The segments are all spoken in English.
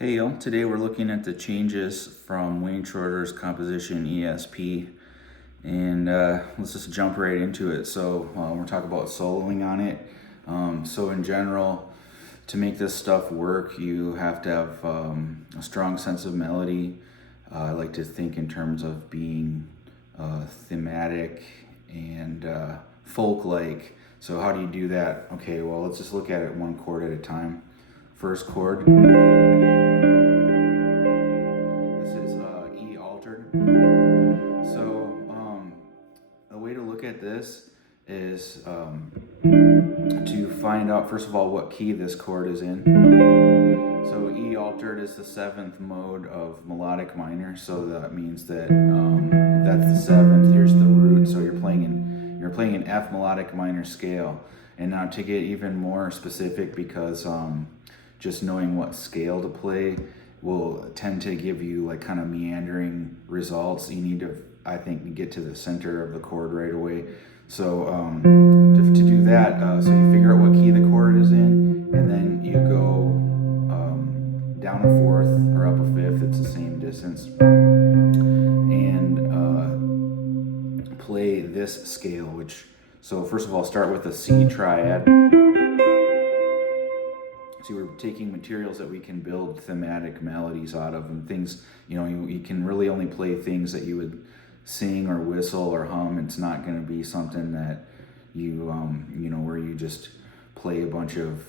Hey yo, today we're looking at the changes from Wayne Shorter's composition E.S.P. and let's just jump right into it. So we're talking about soloing on it. So in general, to make this stuff work, you have to have a strong sense of melody. I like to think in terms of being thematic and folk-like. So how do you do that? Okay, well, let's just look at it one chord at a time. First chord. This is E altered. So the way to look at this is to find out, first of all, what key this chord is in. So E altered is the seventh mode of melodic minor. So that means that if that's the seventh, here's the root. So you're playing an F melodic minor scale. And now to get even more specific, because just knowing what scale to play will tend to give you like kind of meandering results. You need to, I think, get to the center of the chord right away. So to do that, so you figure out what key the chord is in, and then you go down a fourth or up a fifth. It's the same distance, and play this scale. So first of all, start with a C triad. So we're taking materials that we can build thematic melodies out of, and things, you can really only play things that you would sing or whistle or hum. It's not going to be something that you, where you just play a bunch of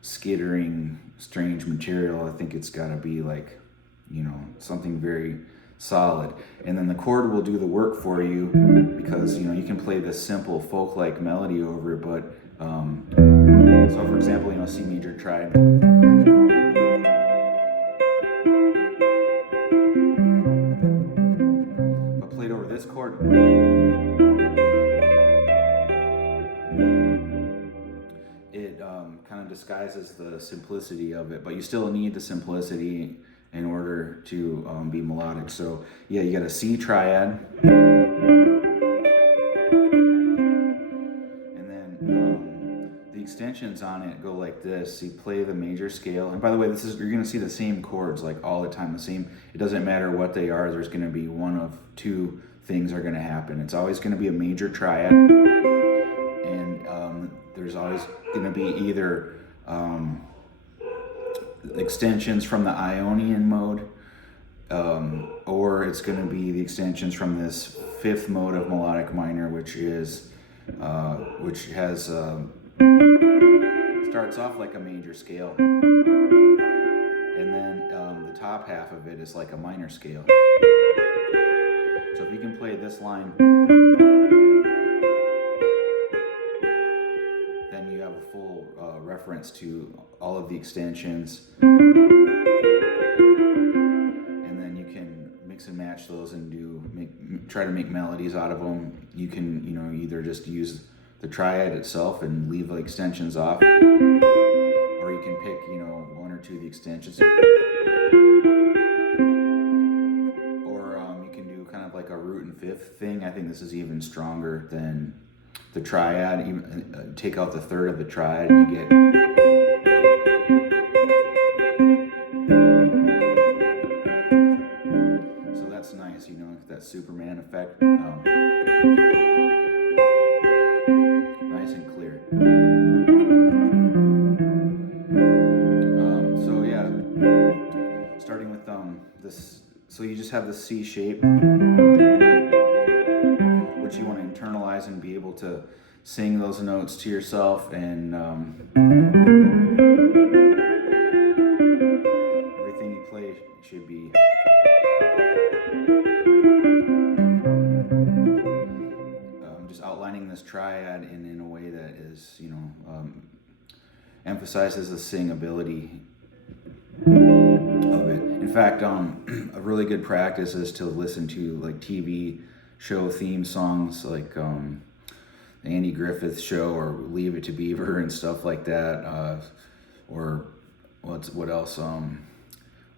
skittering, strange material. I think it's got to be like, something very solid. And then the chord will do the work for you, because, you can play this simple folk-like melody over it, but so for example, C major triad. But played over this chord. It kind of disguises the simplicity of it, but you still need the simplicity in order to be melodic. So yeah, you got a C triad. Extensions on it go like this. So you play the major scale, and by the way, you're going to see the same chords like all the time. The same. It doesn't matter what they are. There's going to be one of two things are going to happen. It's always going to be a major triad, and there's always going to be either extensions from the Ionian mode, or it's going to be the extensions from this fifth mode of melodic minor, which has starts off like a major scale, and then the top half of it is like a minor scale. So if you can play this line, then you have a full reference to all of the extensions, and then you can mix and match those and try to make melodies out of them. You can either just use the triad itself and leave the extensions off, or you can pick one or two of the extensions, or you can do kind of like a root and fifth thing. I think this is even stronger than the triad. Even take out the third of the triad and you get so that's nice, that Superman effect. Nice and clear. So yeah, starting with this. So you just have the C shape, which you want to internalize and be able to sing those notes to yourself, and everything you play should be. Just outlining this triad in a way that is, emphasizes the singability of it. In fact, a really good practice is to listen to like TV show theme songs, like the Andy Griffith Show or Leave It to Beaver and stuff like that, or what else?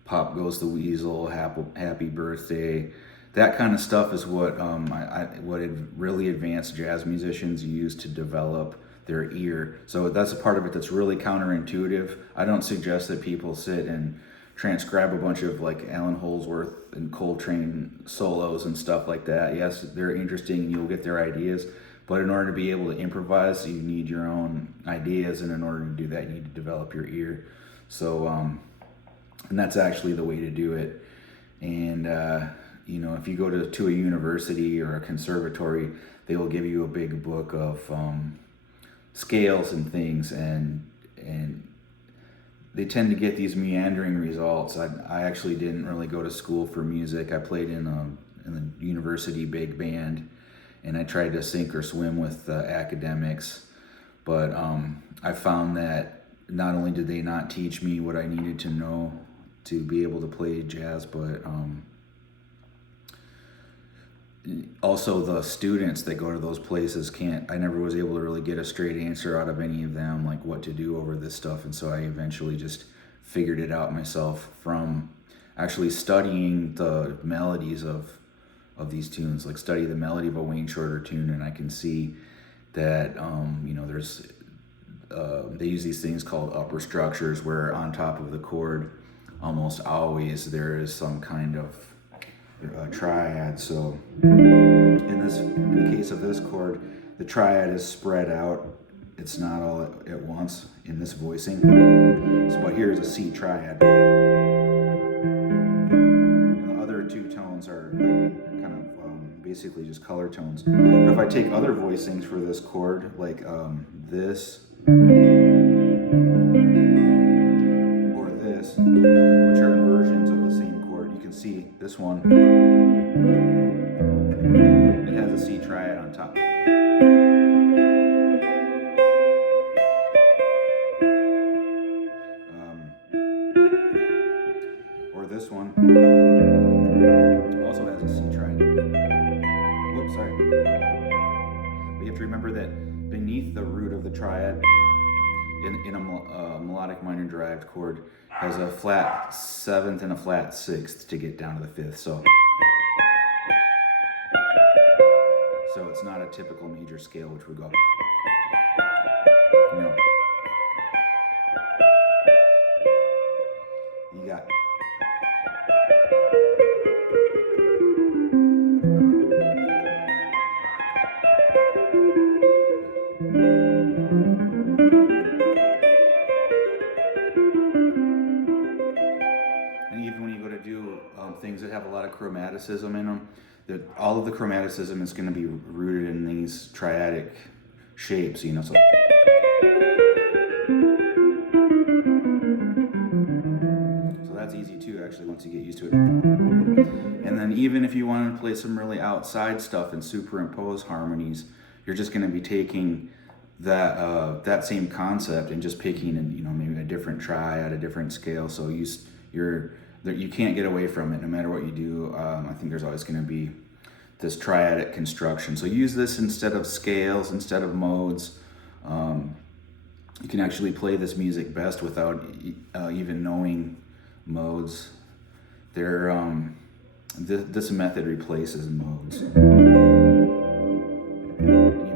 Pop Goes the Weasel, Happy Birthday. That kind of stuff is what really advanced jazz musicians use to develop their ear. So that's a part of it that's really counterintuitive. I don't suggest that people sit and transcribe a bunch of like Alan Holdsworth and Coltrane solos and stuff like that. Yes, they're interesting and you'll get their ideas, but in order to be able to improvise, you need your own ideas, and in order to do that, you need to develop your ear. So, and that's actually the way to do it. And if you go to a university or a conservatory, they will give you a big book of scales and things, and they tend to get these meandering results. I actually didn't really go to school for music. I played in the university big band, and I tried to sink or swim with academics, but I found that not only did they not teach me what I needed to know to be able to play jazz, but also the students that go to those places I never was able to really get a straight answer out of any of them, like what to do over this stuff. And so I eventually just figured it out myself from actually studying the melodies of these tunes. Like study the melody of a Wayne Shorter tune, and I can see that there's they use these things called upper structures, where on top of the chord almost always there is some kind of triad. So in the case of this chord, the triad is spread out. It's not all at once in this voicing. But here's a C triad. And the other two tones are kind of basically just color tones. But if I take other voicings for this chord, like this or this, which are inversions of the same chord, you can see this one, it has a C triad on top. Or this one also has a C triad. Whoops, sorry. But you have to remember that beneath the root of the triad, in a melodic minor derived chord, has a flat seventh and a flat sixth to get down to the fifth. So it's not a typical major scale, which would go, you got. And even when you go to do things that have a lot of chromaticism in them, all of the chromaticism is going to be rooted in these triadic shapes, so that's easy too, actually, once you get used to it. And then even if you want to play some really outside stuff and superimpose harmonies, you're just going to be taking that same concept and just picking maybe a different triad, a different scale. So you can't get away from it no matter what you do. I think there's always going to be this triadic construction. So use this instead of scales, instead of modes. You can actually play this music best without even knowing modes. This method replaces modes. You'd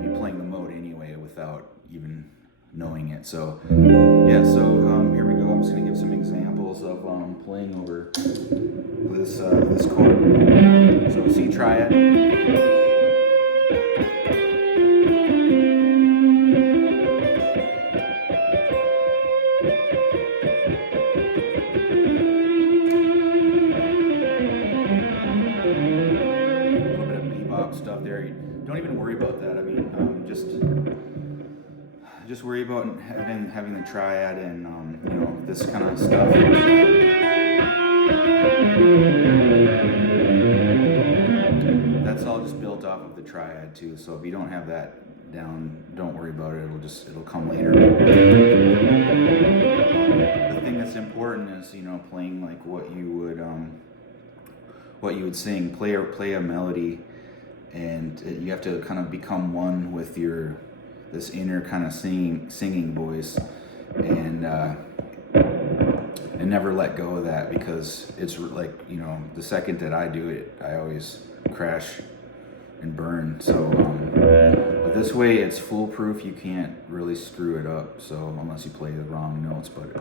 be playing the mode anyway without even knowing it. So here we go. I'm just going to give some examples of playing over this chord. So C triad. Stuff there. Don't even worry about that. I mean, just worry about having the triad and this kind of stuff. That's all just built off of the triad too. So if you don't have that down, don't worry about it. It'll come later. The thing that's important is playing like what you would sing. Play a melody. And you have to kind of become one with this inner kind of singing voice, and never let go of that, because it's like the second that I do it, I always crash and burn. So, but this way it's foolproof. You can't really screw it up. So unless you play the wrong notes, but.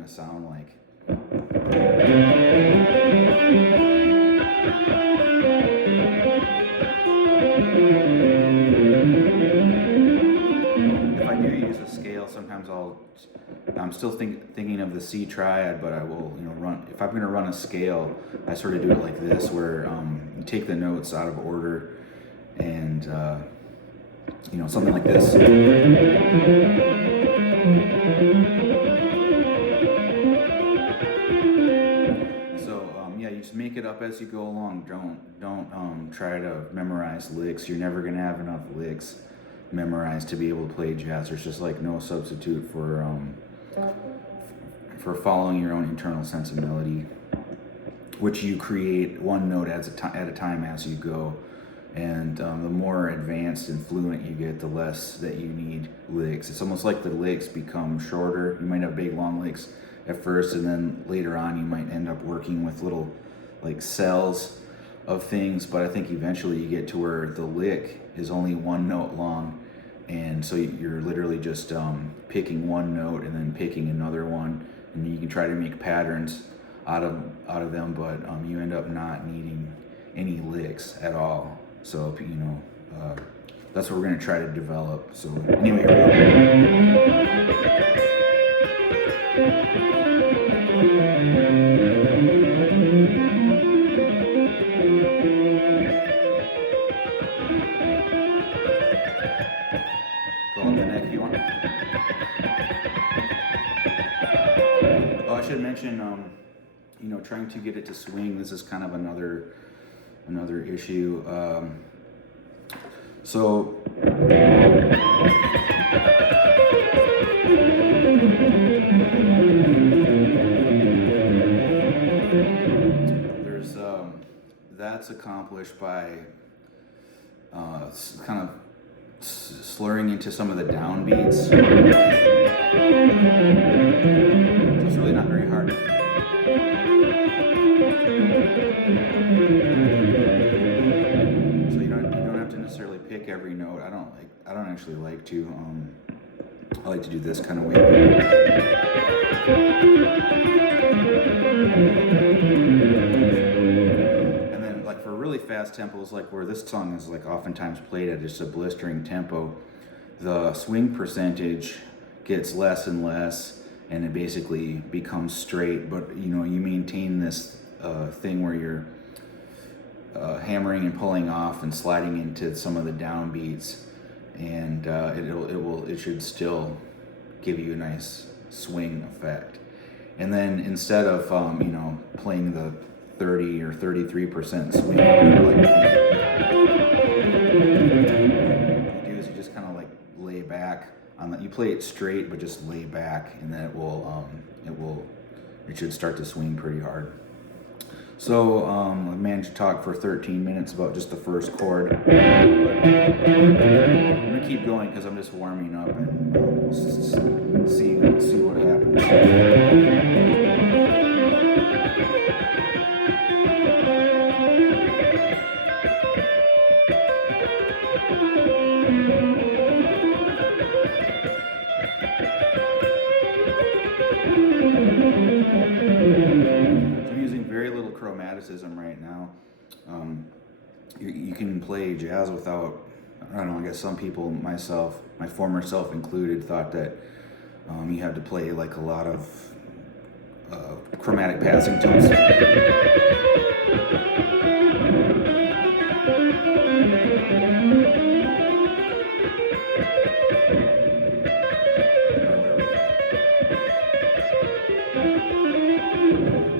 going to sound like. If I do use a scale, sometimes I'm still thinking of the C triad, but I will, run. If I'm going to run a scale, I sort of do it like this, where you take the notes out of order, and something like this. So you just make it up as you go along. Don't try to memorize licks. You're never going to have enough licks memorized to be able to play jazz. There's just like no substitute for following your own internal sense of melody, which you create one note at a time as you go. And the more advanced and fluent you get, the less that you need licks. It's almost like the licks become shorter. You might have big long licks at first, and then later on you might end up working with little like cells of things, but I think eventually you get to where the lick is only one note long, and so you're literally just picking one note and then picking another one, and you can try to make patterns out of them, but you end up not needing any licks at all. So that's what we're going to try to develop. So anyway, here go up the neck if you want. Oh, I should mention, trying to get it to swing. This is kind of another issue. So there's that's accomplished by kind of slurring into some of the downbeats. So it's really not very hard. So you don't have to necessarily pick every note. I don't actually like to. I like to do this kind of way. And then like for really fast tempos, like where this song is like oftentimes played at just a blistering tempo, the swing percentage gets less and less, and it basically becomes straight. But you maintain this thing where you're hammering and pulling off and sliding into some of the downbeats, and it should still give you a nice swing effect. And then instead of playing the 30 or 33% swing, what you do is you just kind of like lay back on that. You play it straight, but just lay back, and then it should start to swing pretty hard. So I managed to talk for 13 minutes about just the first chord. I'm gonna keep going because I'm just warming up, and we'll see what happens. I'm using very little chromaticism right now. You can play jazz without, I don't know, I guess some people, myself, my former self included, thought that you had to play like a lot of chromatic passing tones.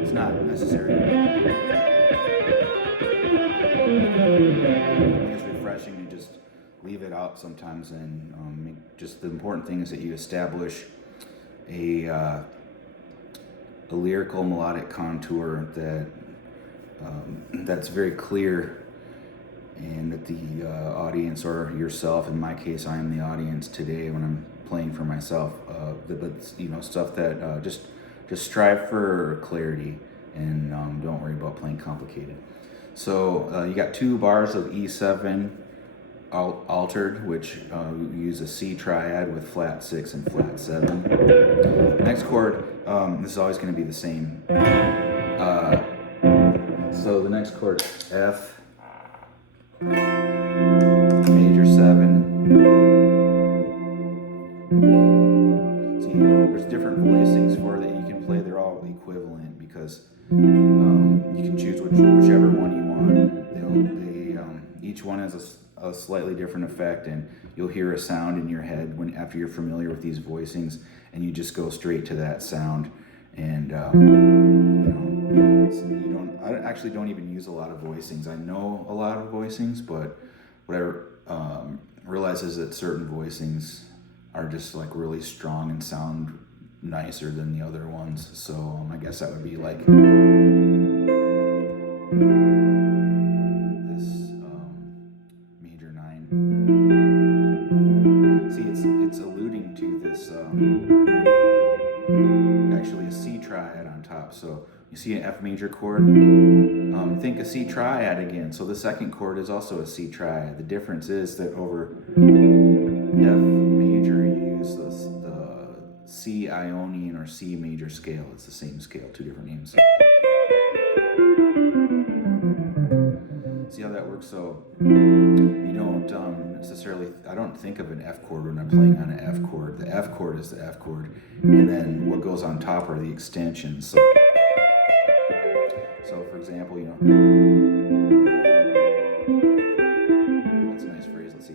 It's not necessary. It's refreshing to just leave it out sometimes, and just the important thing is that you establish a lyrical melodic contour that's very clear, and that the audience, or yourself, in my case I am the audience today when I'm playing for myself, that's stuff that just strive for clarity, and don't worry about playing complicated. So you got 2 bars of E7 altered, which use a C triad with flat 6 and flat 7. The next chord This is always going to be the same. So the next chord is F major 7. See, there's different voicings for that you can play. They're all equivalent because you can choose whichever one you want. Each one has a slightly different effect, and you'll hear a sound in your head after you're familiar with these voicings, and you just go straight to that sound. And I actually don't even use a lot of voicings. I know a lot of voicings, but what I realize is that certain voicings are just like really strong and sound nicer than the other ones. So I guess that would be like this major 9. See, it's alluding to this actually a C triad on top. So you see an F major chord, think a C triad again. So the second chord is also a C triad. The difference is that over F major you use the C Ionian or C major scale. It's the same scale, 2 different names. See how that works? So you don't necessarily, I don't think of an F chord when I'm playing on an F chord. The F chord is the F chord, and then what goes on top are the extensions. So for example, that's a nice phrase. Let's see.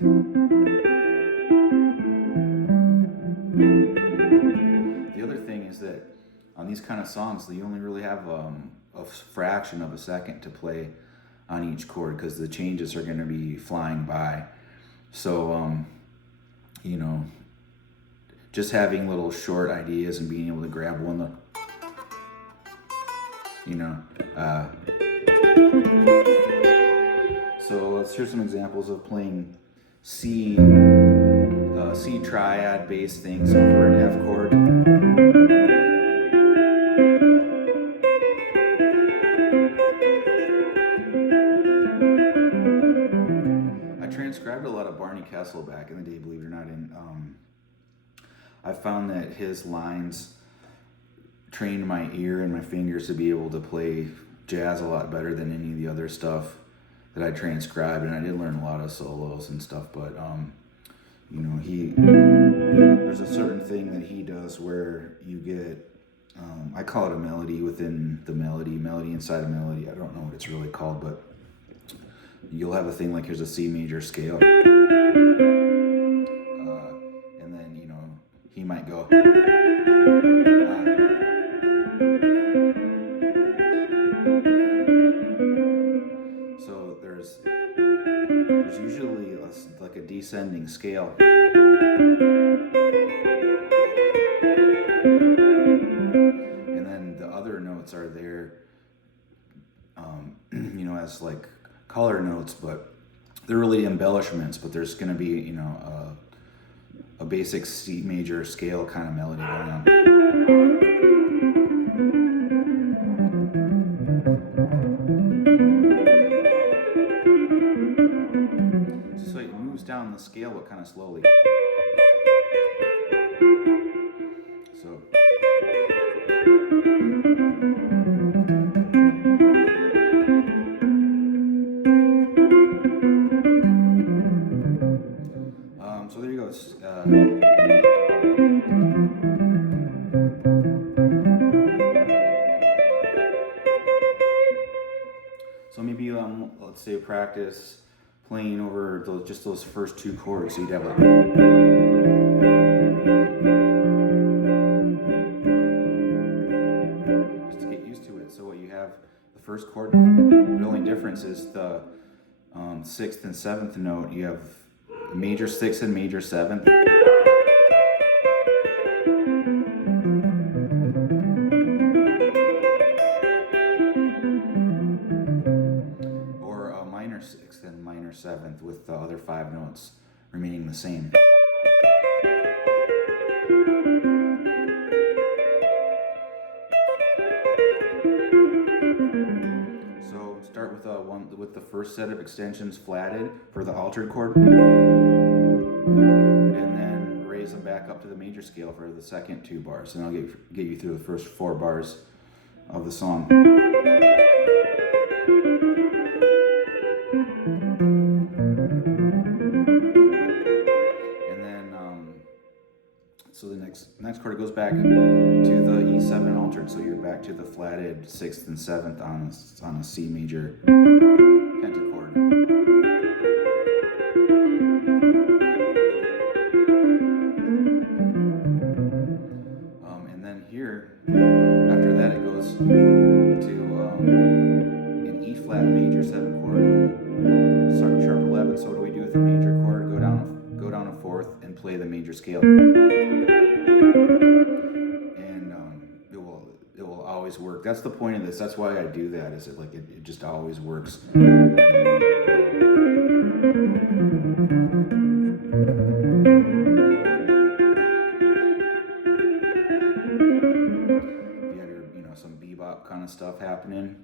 The other thing is that on these kind of songs, you only really have a fraction of a second to play on each chord because the changes are going to be flying by. So, just having little short ideas and being able to grab one, so let's hear some examples of playing C triad bass things over an F chord. I transcribed a lot of Barney Kessel back in the day, believe it or not, and I found that his lines trained my ear and my fingers to be able to play jazz a lot better than any of the other stuff that I transcribed, and I did learn a lot of solos and stuff, but there's a certain thing that he does where you get, I call it a melody within the melody inside a melody. I don't know what it's really called, but you'll have a thing like here's a C major scale, and then he might go, so there's usually like a descending scale. And then the other notes are there, as like color notes, but they're really embellishments. But there's going to be, a basic C major scale kind of melody going on. So it moves down the scale, but kind of slowly. So. So there you go. So maybe let's say practice playing over those first 2 chords. So you'd have like. Just to get used to it. So what you have, the first chord, the only difference is the 6th and 7th note. You have major 6th and major 7th. Or a minor 6th and minor 7th with the other 5 notes remaining the same. So start with the first set of extensions flatted for the altered chord, and then raise raise them back up to the major scale for the second 2 bars, and I'll get you through the first 4 bars of the song. And then, so the next chord, it goes back to the E7 altered, so you're back to the flatted 6th and 7th on a C major pentachord. And then here, after that, it goes to an E flat major 7 chord, sharp 11. So what do we do with the major chord? Go down a 4th and play the major scale. And it will always work. That's the point of this. That's why I do that. Is it just always works. If you have your some bebop kind of stuff happening,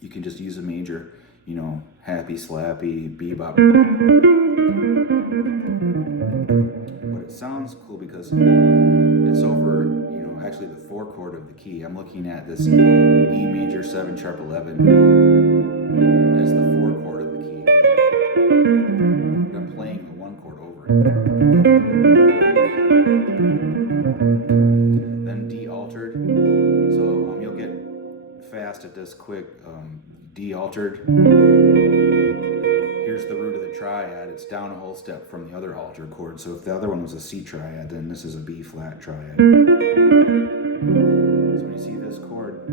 you can just use a major, happy slappy bebop. But it sounds cool because it's over, actually the 4 chord of the key. I'm looking at this E major 7 sharp 11 as the 4 chord of the key. But I'm playing the 1 chord over it. Then D altered. So you'll get fast at this quick. D altered. Here's the root of the triad. It's down a whole step from the other altered chord. So if the other one was a C triad, then this is a B flat triad. So when you see this chord,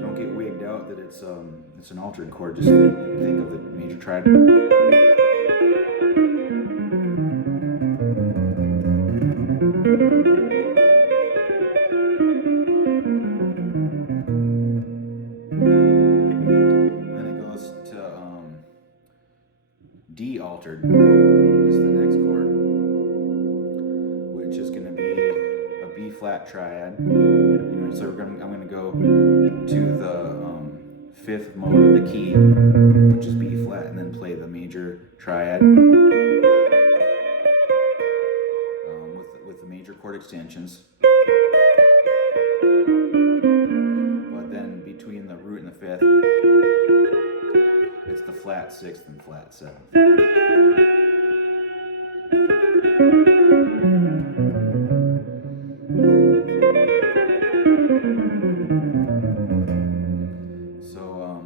don't get wigged out that it's an altered chord. Just think of the major triad. D altered is the next chord, which is going to be a B flat triad. So I'm going to go to the 5th mode of the key, which is B flat, and then play the major triad with the major chord extensions. But then between the root and the 5th, it's the flat 6th and flat 7th. So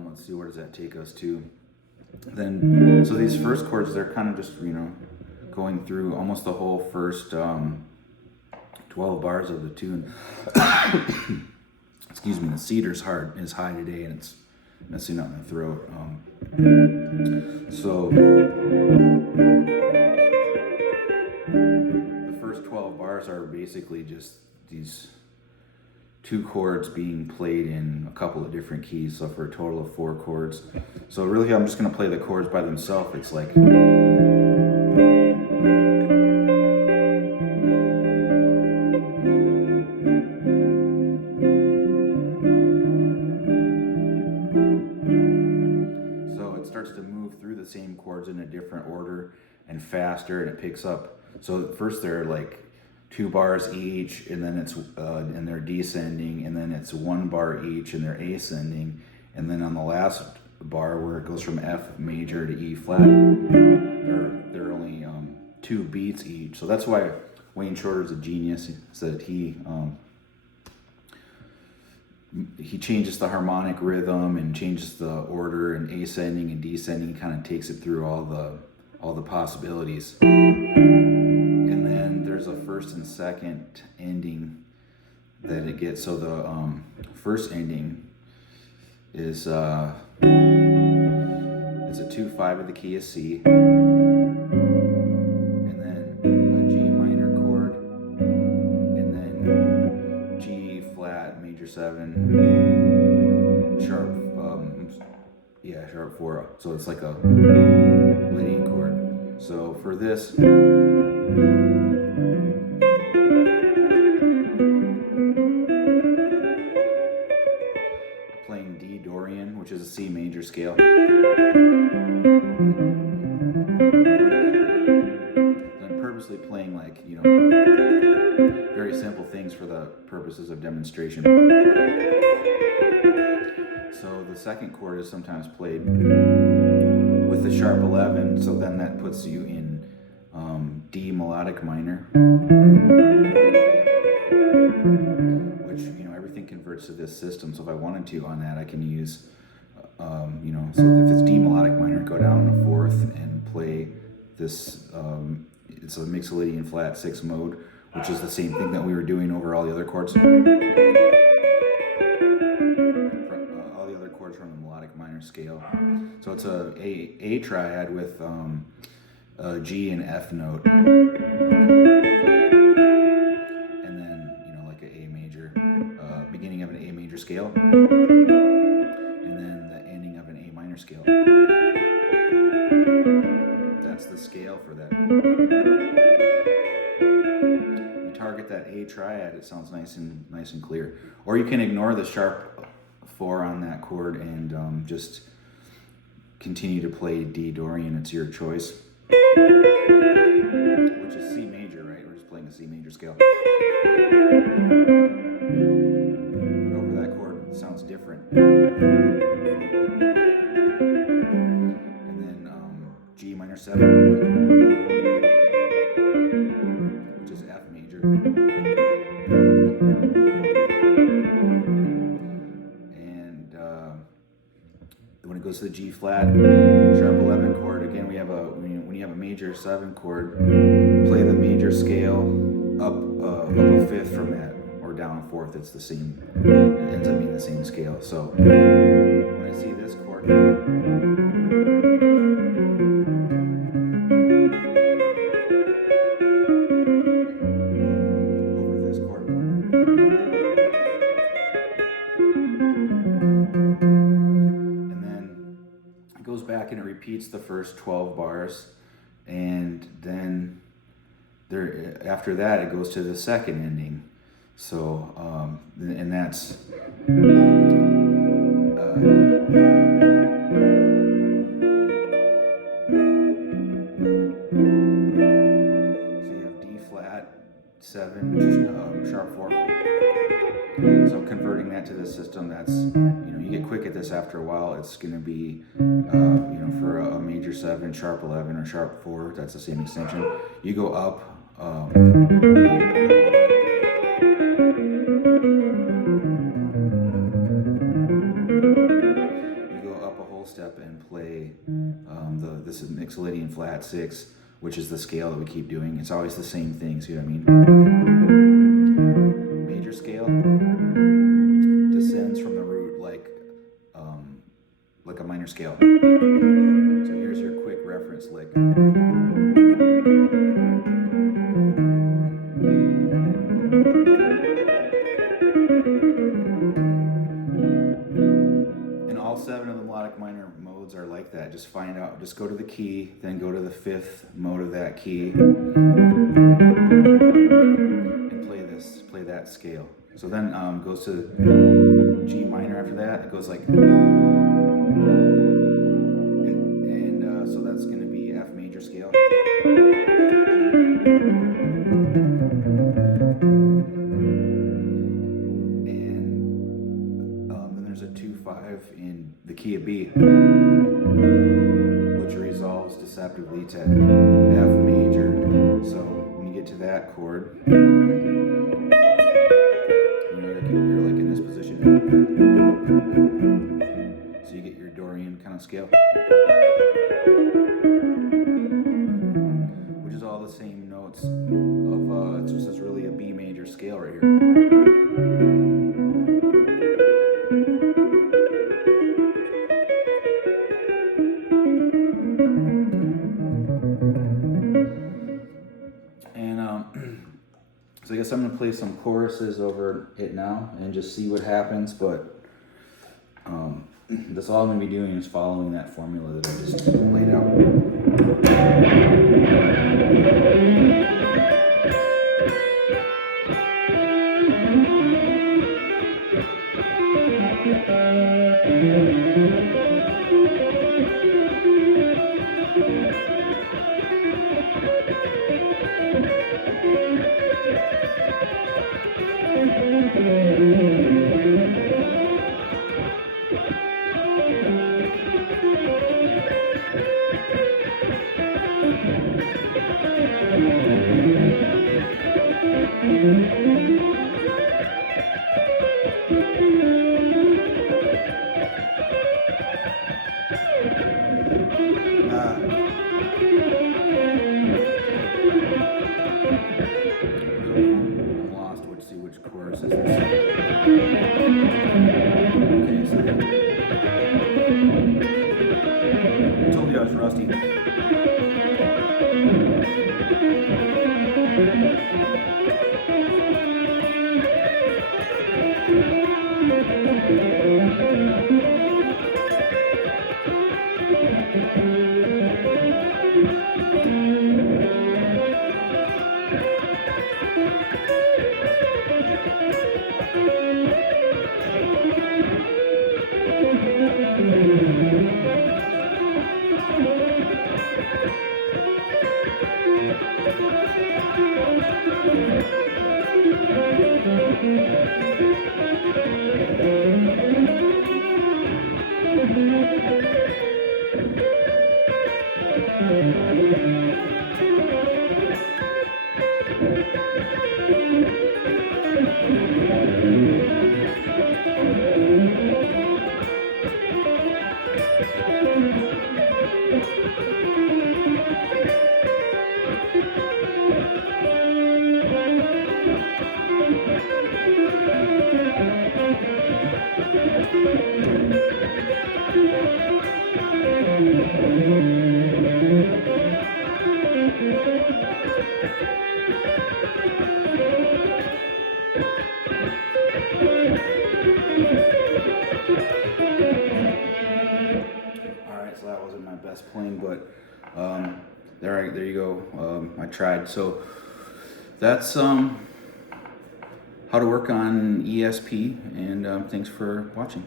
let's see, where does that take us to? Then, so these first chords, they're kind of just, going through almost the whole first 12 bars of the tune. Excuse me, the cedar's heart is high today, and it's messing up my throat. So the first 12 bars are basically just these 2 chords being played in a couple of different keys, so for a total of 4 chords. So really, I'm just going to play the chords by themselves. It's like to move through the same chords in a different order and faster, and it picks up. So first they're like 2 bars each, and then it's and they're descending, and then it's 1 bar each, and they're ascending, and then on the last bar where it goes from F major to E flat, they're only 2 beats each. So that's why Wayne Shorter's a genius. He said he changes the harmonic rhythm and changes the order, and ascending and descending, kind of takes it through all the possibilities. And then there's a first and second ending that it gets. So the first ending is it's a 2/5 of the key of C, and then a G minor chord, and then G flat major 7 sharp sharp 4. So it's like a leading chord. So for this, playing D Dorian, which is a C major scale. I'm purposely playing like, things for the purposes of demonstration. So the second chord is sometimes played with the sharp 11, so then that puts you in D melodic minor, which, everything converts to this system. So if I wanted to on that, I can use, so if it's D melodic minor, go down a fourth and play this, it's a Mixolydian flat 6 mode, which is the same thing that we were doing over all the other chords. All the other chords from the melodic minor scale. So it's a triad with a G and F note, and then like an A major, beginning of an A major scale, and then the ending of an A minor scale. That's the scale for that. You target that A triad, it sounds nice and clear. Or you can ignore the sharp 4 on that chord and just continue to play D Dorian. It's your choice. Which is C major, right? We're just playing a C major scale. But over that chord, it sounds different. And then G minor 7, which is F major. And when it goes to the G flat, sharp 11 chord, again we have when you have a major 7 chord, play the major scale up a fifth from that, or down a fourth. It's the same, it ends up being the same scale. So when I see this chord, over this chord, and then it goes back and it repeats the first 12 bars, and then after that it goes to the second ending. So and that's so you have D flat 7, sharp 4. So converting that to the system, that's, you get quick at this after a while. It's going to be, for a major 7, sharp 11, or sharp 4, that's the same extension. You go up, a whole step and play this is Mixolydian flat 6, which is the scale that we keep doing. It's always the same thing, see what I mean? Major scale descends from the root like a minor scale. So here's your quick reference lick. And all 7 of the melodic minor modes are like that. Just go to the key, then go to the 5th mode of that key, and play that scale. So then goes to G minor after that. It goes like, and so that's going to be F major scale. And then there's a 2/5 in the key of B, which resolves deceptively to F major. So when you get to that chord, you're like in this position. So you get your Dorian kind of scale, which is all the same notes of, this is really a B major scale right here. So I guess I'm going to play some choruses over it now and just see what happens, but that's all I'm going to be doing is following that formula that I just laid out. Alright, so that wasn't my best playing, but there you go. I tried. So that's how to work on ESP, and thanks for watching.